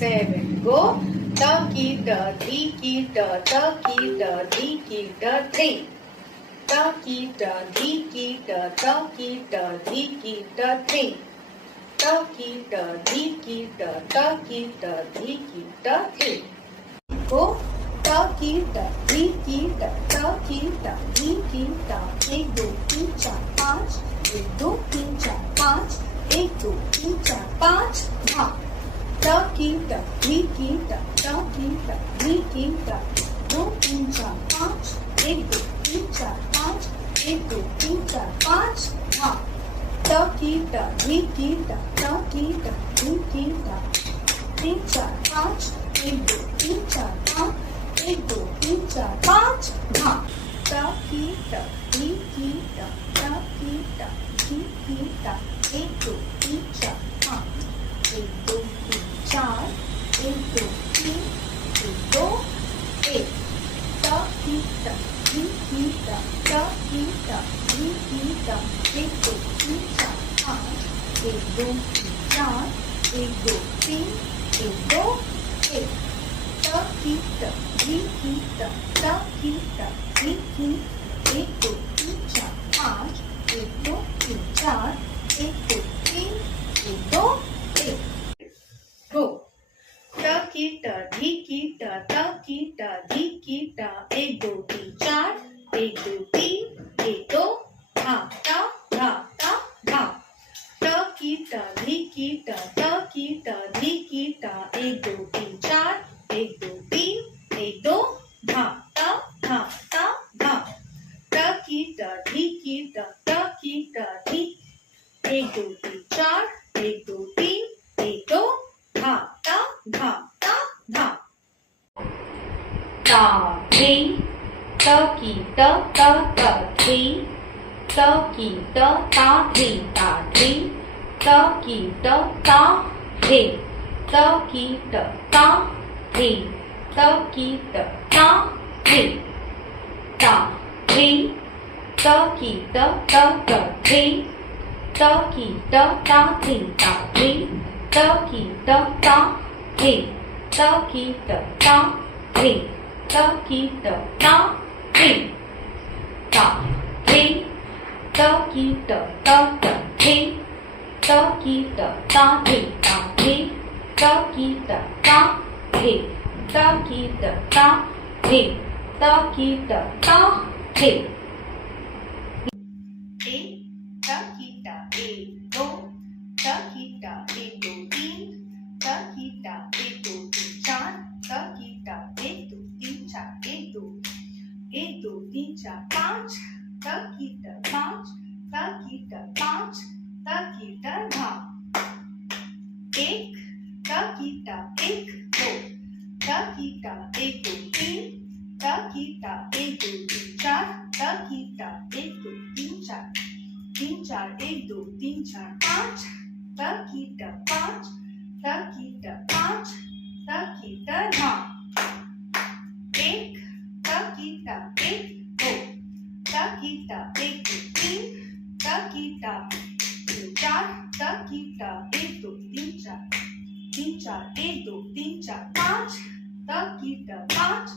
7. Go. Turkey, turkey, turkey, turkey, turkey. Turkey, turkey, turkey, turkey, turkey. Turkey, turkey, turkey, turkey, turkey. Go. Turkey, turkey, turkey, turkey, एक दो तीन चार पाँच, एक दो तीन चार पाँच, एक दो तीन चार पाँच, भाग. Turkey, turkey, turkey, turkey, दो तीन चार पाँच, एक दो तीन चार पाँच, एक दो तीन चार पाँच, भाग. Turkey, turkey, turkey, turkey, तीन चार पाँच, एक दो तीन चार पाँच, एक दो तीन चार पाँच, भाग. Turkey, turkey, turkey, turkey, एक दो तीन चार पाँच, एक दो तीन चार, एक दो तीन, एक दो एक. Turkey, turkey, turkey, turkey, एक दो तीन चार पाँच, एक दो तीन चार, एक दो तीन, एक दो एक. Turkey, turkey, turkey, turkey, एक दो तीन चार पाँच, एक दो तीन चार, एक दो तीन, एक दो एक. Go. Turkey, turkey, turkey, turkey, एक दो तीन चार, एक दो तीन, एक दो, भाग ता भाग. Turkey, turkey, turkey, turkey, एक दो तीन चार, एक दो तीन, एक दो, भाग ता भाग. Turkey, turkey, turkey, एक दो तीन चार, एक दो तीन, एक दो, भाग ता भाग. Three, turkey, three, turkey, three, turkey, three, turkey, three, turkey, three, three, turkey, three, turkey, three, turkey, three, turkey, three, turkey, three, three, turkey, three, turkey, three, turkey, three, turkey, three, turkey, three. Turkey, एक दो, turkey, एक दो तीन, turkey, एक दो तीन चार, turkey, एक दो तीन चार, एक दो तीन चार पाँच, turkey, पाँच, turkey, पाँच, turkey, भाग. एक, turkey, एक दो, turkey, एक दो तीन, turkey, एक दो तीन चार, turkey, एक दो तीन चार, एक दो तीन चार पाँच, turkey, पाँच, turkey, पाँच, turkey, भाग. एक, turkey, एक दो, turkey, एक दो तीन, turkey, तीन चार, turkey, एक दो तीन चार, एक दो तीन चार पाँच, turkey, पाँच,